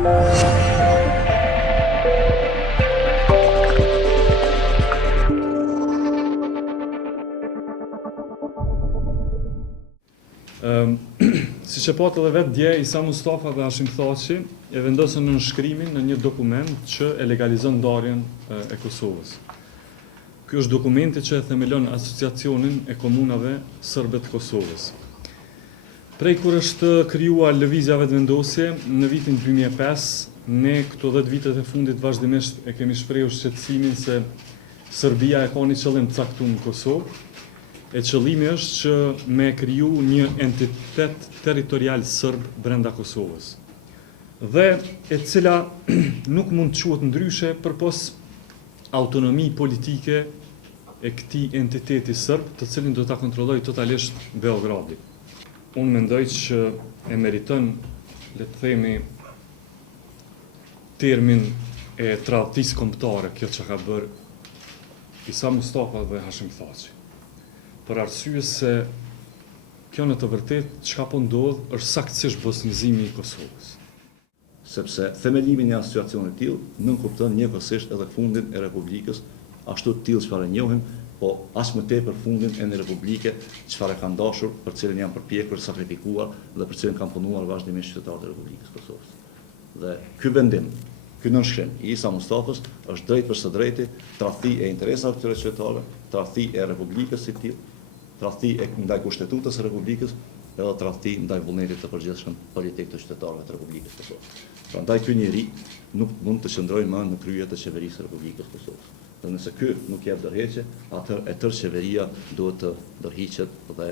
Si që patë edhe vetë dje, Isa Mustafa dhe Hashim Thaçi e vendosën në nënshkrimin në një dokument që e legalizon ndarjen e Kosovës. Ky është dokumenti që e themelon asociacionin e komunave sërbe të Kosovës. Prej kur është krijuar lëvizja vetëvendosje në vitin 2005, ne këto 10 vitet e fundit vazhdimisht e kemi shprehur shqetësimin se Serbia e ka një qëllim të caktuar në Kosovë. E qëllimi është që me kriju një entitet territorial sërb brenda Kosovës. Dhe e cila nuk mund të quhet ndryshe përpos autonomi politike e këtij entiteti sërb, të cilin do ta kontrollojë totalisht Beogradi. Unë mendoj që e meriton, le të themi, termin e tradhtisë kombëtare kjo që ka bërë Isa Mustafa dhe Hashim Thaçi. Për arsye se kjo në të vërtet çka po ndodh është saktësisht bosnizimi i Kosovës. Sepse themelimi një asociacioni të tillë nënkupton njëkohësisht edhe fundin e Republikës, ashtu të tillë çfarë njohim, po as më tepër fundin e një republike çfarë kanë dashur, për cilën janë përpjekur, sakrifikuar dhe për cilën kanë punuar vazhdimisht qytetarët e Republikës Kosovës. Dhe ky vendim, ky nënshkrim i Isa Mustafës është drejt për së drejti tradhti e interesave të këtyre qytetarëve, tradhti e Republikës si tillë, tradhti ndaj kushtetutës së Republikës, edhe tradhti ndaj vullnetit të përgjithshëm politik të qytetarëve të Republikës Kosovës. Prandaj ky njeri nuk mund të qëndrojë më në krye të qeverisë së Republikës Kosovës. Dhe nëse ky nuk jep dorëheqje, atëherë e tërë qeveria duhet të dorëhiqet dhe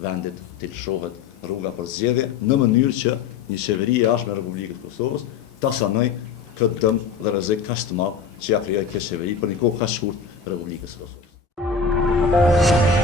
vendit të lëshohet rruga për zgjedhje në mënyrë që një qeveri e jashtme e Republikës Kosovës ta sanoj këtë dëm dhe rrezik kaq të madh që ja krijoi kjo qeveri për një kohë kaq shkurt Republikës Kosovës.